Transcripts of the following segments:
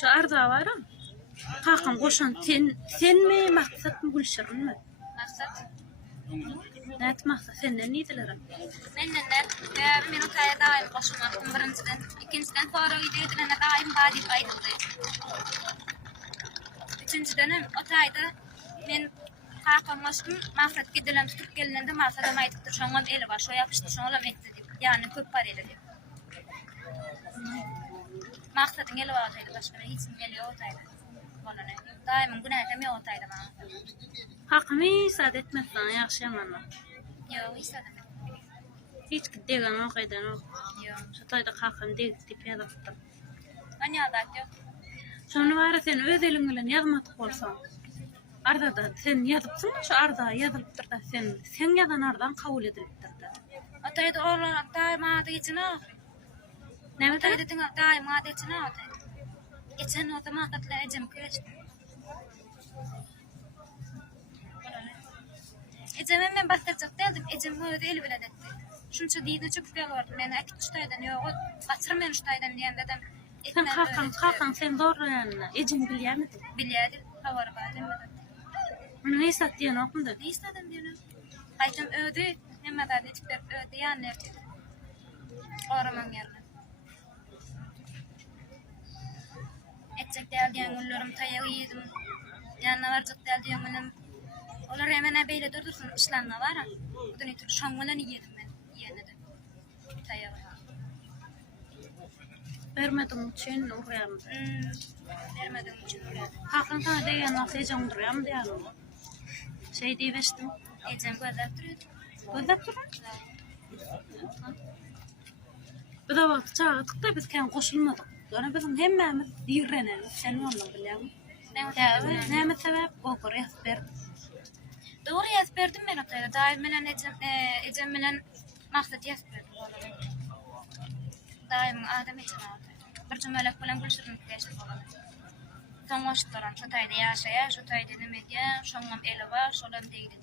Şu arda var ha. Kakam koşan sen mi maksat mı Gülşir'in mi? Maksat. Net maksat senden neydiler? Menden men otaya daim koşulmaktım birinciden. İkinciden sonra videolarına daim badi ayrıldı. Üçüncüden otayda men kakamaştım. Maksat gidelim tutup gelinende maksat aytıktır. Şoňam eli var. Şo yapıştı şoňam etdi dip. Yani köp par eli dip. Maksatın eli var otayda başka hiç eli otayda. Bolany. Daim günäde me otayda bana. Hakmy isat etmezsen yaxşı yamanma. Yo, istedim. Hiç gidegen o kaydan o. Yo. Şu tayda kakam dip yazıptım. Ben yazat yok. Şonu var sen öz elin bilen yazmatyk bolsaň. Arda da sen yazıpsın mı şu arda yazılıpdyr da sen yazan ardan kabul edilipdir da. Otayda oğlan daim adı geçin o. Näme Otayda dedi? daim adı geçin o. Geçen o da makatla ecem köştü. Ecem men bastıracak deldim. Ecem öyle eli bilen etti. Şunça deydi çok bel vardı. Men akit şutaydan yok. Kaçır men şutaydan diyen dedim. Sen kakam sen doğru yani. Ecim bilýärmidi? Bilýärdi. Havar badem. Onu ne isat diyen okmudy? Ne istedim diyorum. Aytım ödü. Hemme da dikler ödü yan nerede? Oraman yerine. Etcek deldiyen güllerim tayağı yedim. Yanına varcak deldiyen gülüm. Olar hemen beyle durdursun işlanma var ha. Budun itir şoňmalan yedim ben. Yene de. Tayağı. Vermedim için uğrayam. Vermedim için öyle. Kakam sana degen nasıl ecem duruyam diyen o. Şey diýeşdim. Ecem gözler duruyordu. Gözlep durun. Bu da vakti çağırdık da biz kendi koşulmadık. Sonra bizim hemmemiz yürreneriz. Sen onu bilýärmi? Näme sebep? Gokor ýazyp berdi. Doğru yazıp verdim ben otaya. Daim bilen ecem bilen maksat yazıp verdim. Daim adam için otaya. Bir cümlelek bilen Gülşir'in geçti falan. Son hoşturan şu tayda yaşaya, şu tayda demeye, şoňam eli var, şolam deydi.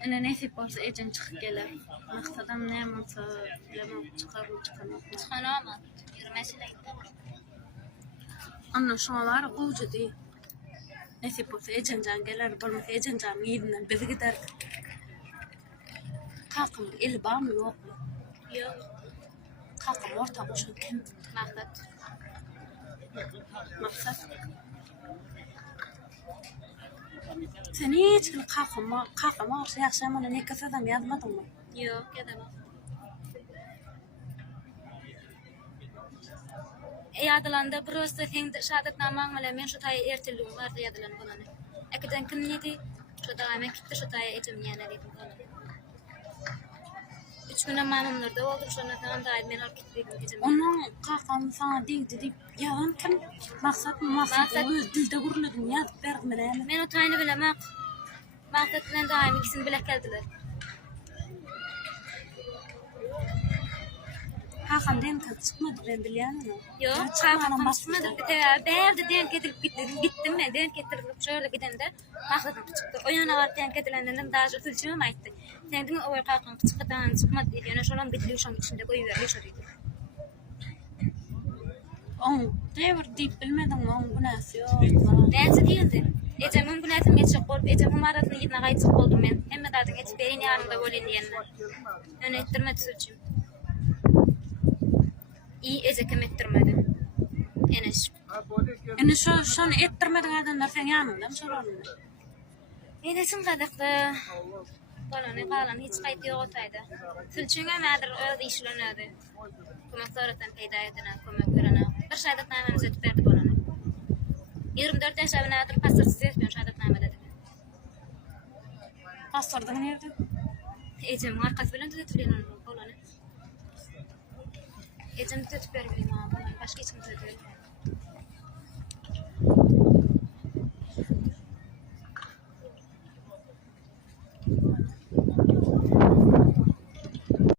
Ene nesip bolsa ecem çıkyp geler. Maksadam näme bolsa bilemem çıkarma. Çıkanama, yürümesine gitti. Anna şoňalar gowjy diýip. Nesip bolsa ejenjan geler, bolmasa ejenjan ýerinden bizi gider. Kakam eli barmy ýokmy? Yok, Kakam orta boşan kim? maksat. Maksat. Sen hiç kakama orta ýakşamana nekas adam ýazmadyňmy? Yok, gedemem. Ýadylanda prosta sen şahatnamaň bilen men şu taýy erteligim bardy ýadylan bolany. Ekden kim nedi? Şu daýma kitdi şu taýy ejim ýene dedim bolany. 3 güne mamamlarda boldur şondan daýy men alyp gitdim ejim. Onun kakam sana diýdi diýip ýalan kim? Maksat öz dilde gurulydym ýazyp berdim näme? Men o taýny bilemem. Maksat bilen daýy ikisini bilek geldiler. Kakam den çıkmadı ben bilýärmi? Yok, kakam çıkmadı. Bärde den getirip gittim men. Den getirip şöyle gidende maksatım çıktı. O yana var den getirenden daha üzülçüm aýtdy. Sendin o kakam çıkmadı diýene şolam bitli şoň içinde goýuberdi şo diýdi. On devir diýip bilmedim on günäsi ýok. Näçe diýildi? Ejemim günäsim geçip bolup ejemim arasyna gitne gaýçyk boldum men. Hemme dadyň geçip berin ýanymda bolen diýenler. Öne ettirme üzülçüm. İyi ezekem ettirmedi. Enes. Ene şonu ettirmediň adamlar sen ýanynda mı şolarmy? Enesim gadakda. Bolany galan hiç gaýty ýok otayda. Sülçüňe mädir öz işlenedi. Kömek soratan peýda edene, kömek berene. Bir şahadatnamany ötüp berdi bolany. 24 ýaşa nädir pastorsyz etmeň şahadatnamada dedi. Pastordyň nerede? Ejem arkas bilen düzeltilen bolany. Ejem ötüp berdi bolany. Başga hiç kim ötüp